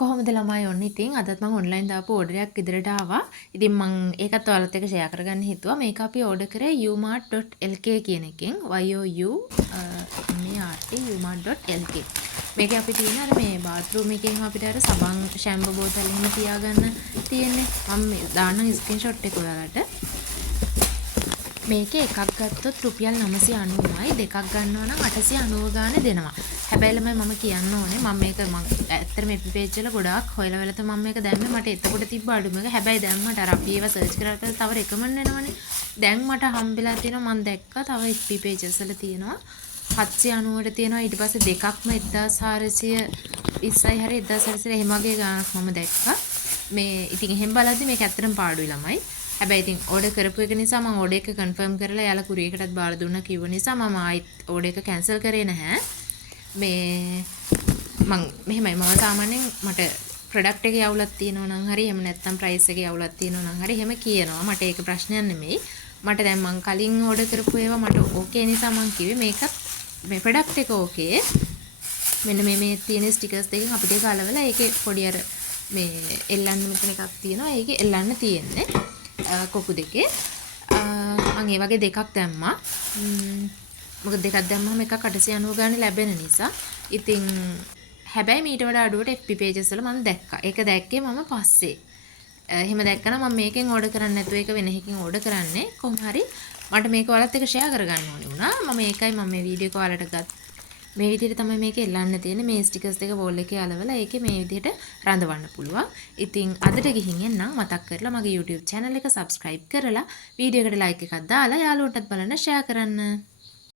කොහොමද ළමයි ඔන්න ඉතින් අදත් මම ඔන්ලයින් දාපු ඕඩර් එකක් ඉදිරියට ආවා. ඉතින් මම ඒකත් ඔයාලත් එක්ක ෂෙයා කරගන්න හිතුවා. මේක අපි ඕඩර් කරේ umart.lk කියන එකෙන්. umart.lk. මේකේ අපි තියෙන අර මේ බාත්රූම් එකෙන් අපිට අර සබන් ෂැම්පු බෝතල් එහෙම තියාගන්න තියෙන්නේ. මම දාන්න ස්ක්‍රීන්ෂොට් එක ඔයාලට. මේකේ එකක් ගත්තොත් රුපියල් 990යි දෙකක් ගන්නවා නම් 890 ගානේ දෙනවා. හැබැයි ළමයි මම කියන්න ඕනේ මම මේක ඇත්තට මේ පේජ් වල ගොඩාක් හොයලා වෙලත මම මේක දැම්මේ මට එතකොට තිබ්බ අඩුම එක. හැබැයි දැන් මට අර අපි ඒව සර්ච් කරලා තව රෙකමන්ඩ් වෙනවනේ. දැන් මට හම්බෙලා තියෙනවා මම දැක්කා තව FB pages වල තියෙනවා 790ට තියෙනවා ඊට පස්සේ දෙකක්ම 1420යි හරි 1400 එහෙම වගේ ගානක් මම දැක්කා. මේ ඉතින් එහෙම බලද්දි මේක ඇත්තටම පාඩුයි ළමයි. හැබැයි ඉතින් ඕඩර් කරපු එක නිසා මම ඕඩර් එක කන්ෆර්ම් කරලා යාලා කුරියර් එකටත් බාර දුන්නා කිව්ව නිසා මම ආයිත් ඕඩර් එක කැන්සල් කරේ නැහැ. මේ මම මෙහෙමයි මම සාමාන්‍යයෙන් මට ප්‍රොඩක්ට් එකේ අවුලක් තියෙනවා නම් හරි එහෙම නැත්නම් ප්‍රයිස් එකේ අවුලක් තියෙනවා නම් හරි එහෙම කියනවා. මට ඒක ප්‍රශ්නයක් නෙමෙයි. මට දැන් මම කලින් ඕඩර් කරපු ඒවා මට ඕකේ නිසා මම කිව්වේ මේකත් මේ ප්‍රොඩක්ට් එක ඕකේ. මෙන්න මේ තියෙන ස්ටිකර්ස් දෙකෙන් අපිට ඒක අලවලා ඒකේ පොඩි අර මේ එල්ලන්න මෙතන එකක් තියෙනවා. ඒකේ එල්ලන්න තියෙන්නේ. කොකු දෙකේ මම ඒ වගේ දෙකක් දැම්මා. මොකද දෙකක් දැම්මම එකක් 890 ගානේ ලැබෙන නිසා. ඉතින් හැබැයි මීට වඩා අඩුවට FB pages වල මම දැක්කා. ඒක දැක්කේ මම පස්සේ. එහෙම දැක්කම මම මේකෙන් ඕඩර් කරන්නේ නැතුව ඒක වෙන එකකින් ඕඩර් කරන්නේ. කොහොම හරි මට මේක ඔයාලත් එක්ක ෂෙයා කරගන්න ඕනේ වුණා. මම ඒකයි මම මේ වීඩියෝ එක ඔයාලට ගත්තා. මේ විදිහට තමයි මේක එල්ලන්න තියෙන්නේ. මේ ස්ටිකර්ස් දෙක වෝල් එකේ අලවලා ඒකේ මේ විදිහට රඳවන්න පුළුවන්. ඉතින් අදට ගිහින් එන්නම් මතක් කරලා මගේ YouTube channel එක subscribe කරලා වීඩියෝ එකට like එකක් දාලා යාළුවන්ටත් බලන්න share කරන්න.